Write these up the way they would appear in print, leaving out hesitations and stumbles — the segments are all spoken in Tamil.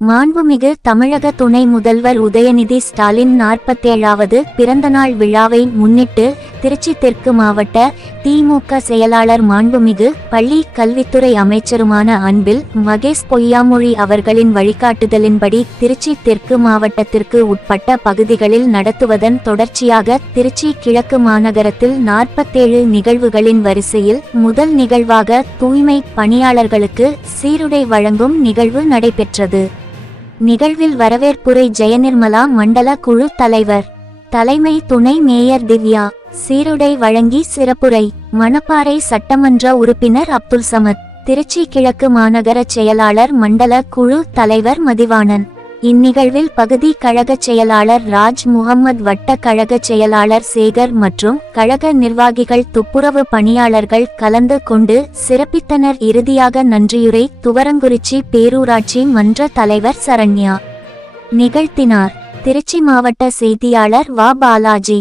மாண்புமிகு தமிழக துணை முதல்வர் உதயநிதி ஸ்டாலின் 47வது பிறந்தநாள் விழாவை முன்னிட்டு திருச்சி தெற்கு மாவட்ட திமுக செயலாளர் மாண்புமிகு பள்ளி கல்வித்துறை அமைச்சருமான அன்பில் மகேஷ் பொய்யாமொழி அவர்களின் வழிகாட்டுதலின்படி திருச்சி தெற்கு மாவட்டத்திற்கு உட்பட்ட பகுதிகளில் நடத்துவதன் தொடர்ச்சியாக திருச்சி கிழக்கு மாநகரத்தில் 47 நிகழ்வுகளின் வரிசையில் முதல் நிகழ்வாக தூய்மை பணியாளர்களுக்கு சீருடை வழங்கும் நிகழ்வு நடைபெற்றது. நிகழ்வில் வரவேற்புரை ஜெயநிர்மலா மண்டல குழு தலைவர், தலைமை துணை மேயர் திவ்யா, சீருடை வழங்கி சிறப்புரை மணப்பாறை சட்டமன்ற உறுப்பினர் அப்துல் சமத், திருச்சி கிழக்கு மாநகர செயலாளர் மண்டல குழு தலைவர் மதிவாணன். இந்நிகழ்வில் பகுதி கழக செயலாளர் ராஜ் முகமது, வட்ட கழக செயலாளர் சேகர் மற்றும் கழக நிர்வாகிகள் துப்புரவு பணியாளர்கள் கலந்து கொண்டு சிறப்பித்தனர். இறுதியாக நன்றியுரை துவரங்குறிச்சி பேரூராட்சி மன்ற தலைவர் சரண்யா நிகழ்த்தினார். திருச்சி மாவட்ட செய்தியாளர் வ பாலாஜி.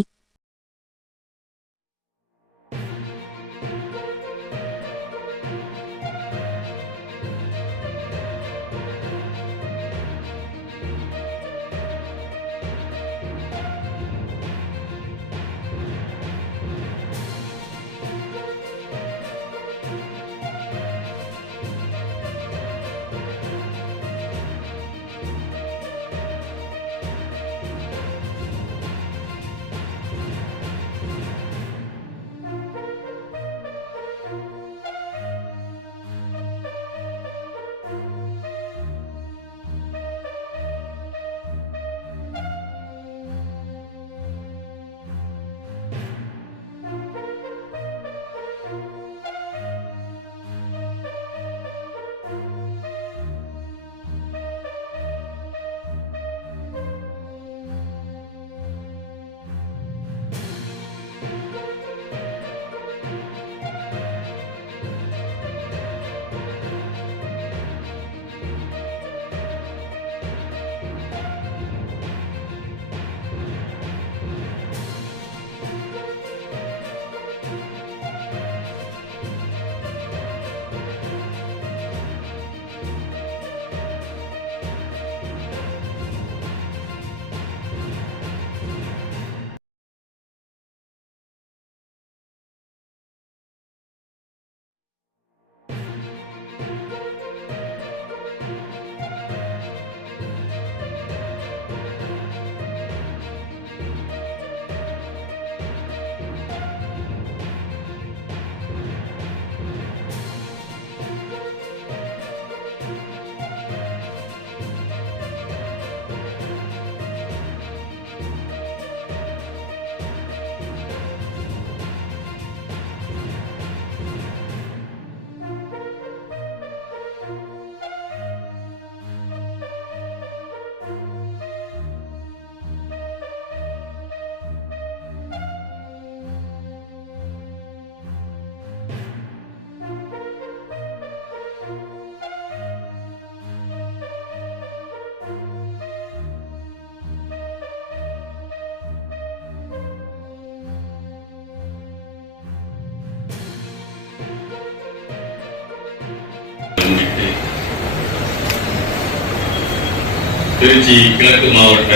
திருச்சி கிழக்கு மாவட்ட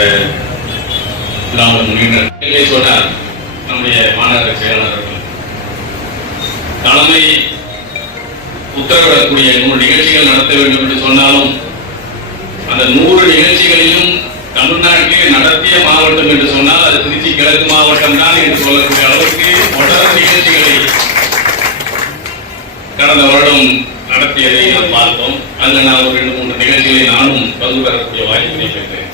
திராவிட முன்னேற்ற சொன்னார் நம்முடைய மாநகர செயலாளர்கள் தலைமை உத்தரவிடக்கூடிய 100 நிகழ்ச்சிகள் நடத்த வேண்டும் என்று சொன்னாலும் அந்த 100 நிகழ்ச்சிகளையும் தமிழ்நாட்டிலே நடத்திய மாவட்டம் என்று சொன்னால் அது திருச்சி கிழக்கு மாவட்டம் தான் என்று சொல்லக்கூடிய அளவுக்கு தொடர் நிகழ்ச்சிகளை கடந்த வருடம் நடத்தியதை நாம் பார்த்தோம். அதில் நான் ஒரு 2-3 நிகழ்ச்சிகளை நானும் பங்கு பெறக்கூடிய வாய்ப்பினை பெற்றேன்.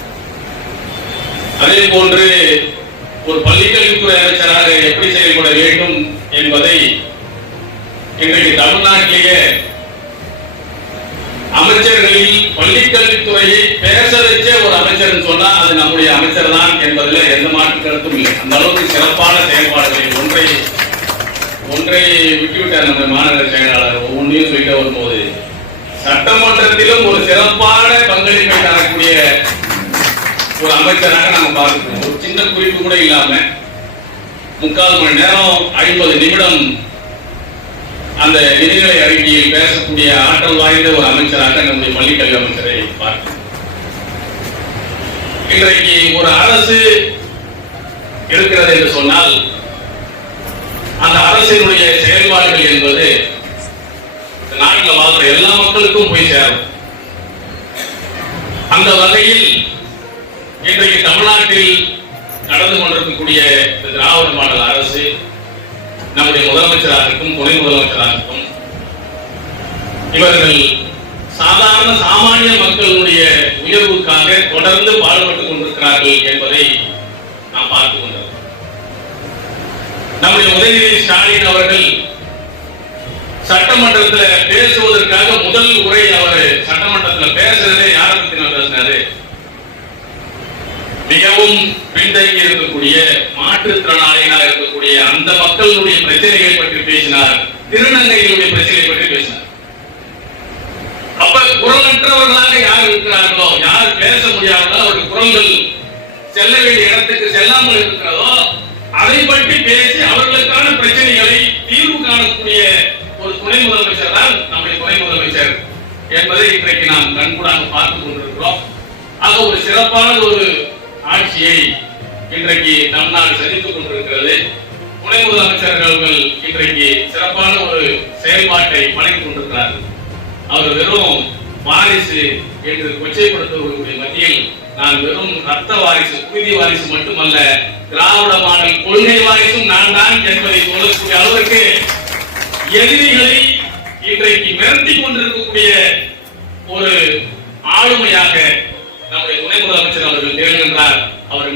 அதே போன்று ஒரு பள்ளிக்கல்வித்துறை அமைச்சராக எப்படி செயல்பட வேண்டும் என்பதை இன்றைக்கு தமிழ்நாட்டிலேயே அமைச்சர்களில் பள்ளிக்கல்வித்துறையை பேச வச்ச ஒரு அமைச்சர் சொன்னா அது நம்முடைய அமைச்சர் தான் என்பதில் எந்த மாற்று கருத்தும் இல்லை. அந்த அளவுக்கு சிறப்பான செயல்பாடுகளை ஒன்றை விட்டுவிட்டார் நம்முடைய மாநகர செயலாளர். ஒவ்வொன்றையும் சொல்லிட்டு வரும்போது சட்டமன்றத்திலும் ஒரு சிறப்பான பங்களிப்பை தரக்கூடிய ஒரு அமைச்சராக நாம பார்க்கிறோம். ஒரு சின்ன குறிப்பு கூட இல்லாம 3/4 மணி நேரம் 50 நிமிடம் அந்த நிதிநிலை அறிக்கையில் பேசக்கூடிய ஆற்றல் வாய்ந்த ஒரு அமைச்சராக நம்முடைய பள்ளிக்கல்வி அமைச்சரை பார்க்கிறோம். இன்றைக்கு ஒரு அரசு இருக்கிறது என்று சொன்னால் அந்த அரசினுடைய செயல்பாடுகள் என்பது நாட்டில் வாழ்ற எல்லா மக்களுக்கும் போய் சேரும். அந்த வகையில் இன்றைக்கு தமிழ்நாட்டில் நடந்து கொண்டிருக்கக்கூடிய திராவிட மாடல் அரசு நம்முடைய முதலமைச்சராகவும் துணை முதலமைச்சராகவும் இவர்கள் சாதாரண சாமானிய மக்களுடைய உயர்வுக்காக தொடர்ந்து பாடுபட்டுக் கொண்டிருக்கிறார்கள் என்பதை நாம் பார்த்துக் கொண்டிருக்கிறோம். நம்முடைய உதயநிதி ஸ்டாலின் அவர்கள் சட்டமன்றத்தில் பேசுவதற்காக முதல் உரை அவர் சட்டமன்றத்தில் பேசுறதே யாரை பத்தி பேசினாரு? மிகவும் பின்தங்கி இருக்கக்கூடிய மாற்றுத்திறனாளிகளாக இருக்கக்கூடிய அந்த மக்களுடைய பிரச்சனைகளை பற்றி பேசினார். திருநங்கைகளுடைய பிரச்சனைகளை பற்றி பேசினார். அப்ப குரலற்றவர்களாக யார் இருக்கிறார்களோ, யார் பேச முடியாதோ, அவருடைய குரல்கள் செல்ல வேண்டிய இடத்துக்கு செல்லாமல் இருக்கிறதோ அதை பற்றி பேசி அவர்களுக்கான பிரச்சனைகளை தீர்வு காணக்கூடிய ஒரு துணை முதலமைச்சர் தான் நம்முடைய துணை முதலமைச்சர் என்பதை இன்றைக்கு நாம் கண்கூடாக பார்த்துக் கொண்டிருக்கிறோம். ஆக ஒரு சிறப்பான ஒரு ஆட்சியை இன்றைக்கு நம் நாடு சந்தித்துக் கொண்டிருக்கிறது. துணை முதலமைச்சர்கள் இன்றைக்கு சிறப்பான ஒரு செயல்பாட்டை வழங்கிக் கொண்டிருக்கிறார்கள். அவர் வெறும் வாரிசு என்று கொச்சைப்படுத்தவர்களுடைய மத்தியில் நான் வெறும் ரத்த வாரிசு, குருதி வாரிசு மட்டுமல்ல, திராவிட மாடல் கொள்கை வாரிசும் நான் தான் என்பதை சொல்லக்கூடிய அளவிற்கு எதிரிகளை இன்றைக்கு மிரட்டி கொண்டிருக்கக்கூடிய ஒரு ஆளுமையாக நம்முடைய துணை முதலமைச்சர் அவர்கள் திகழ்கின்றார். அவர்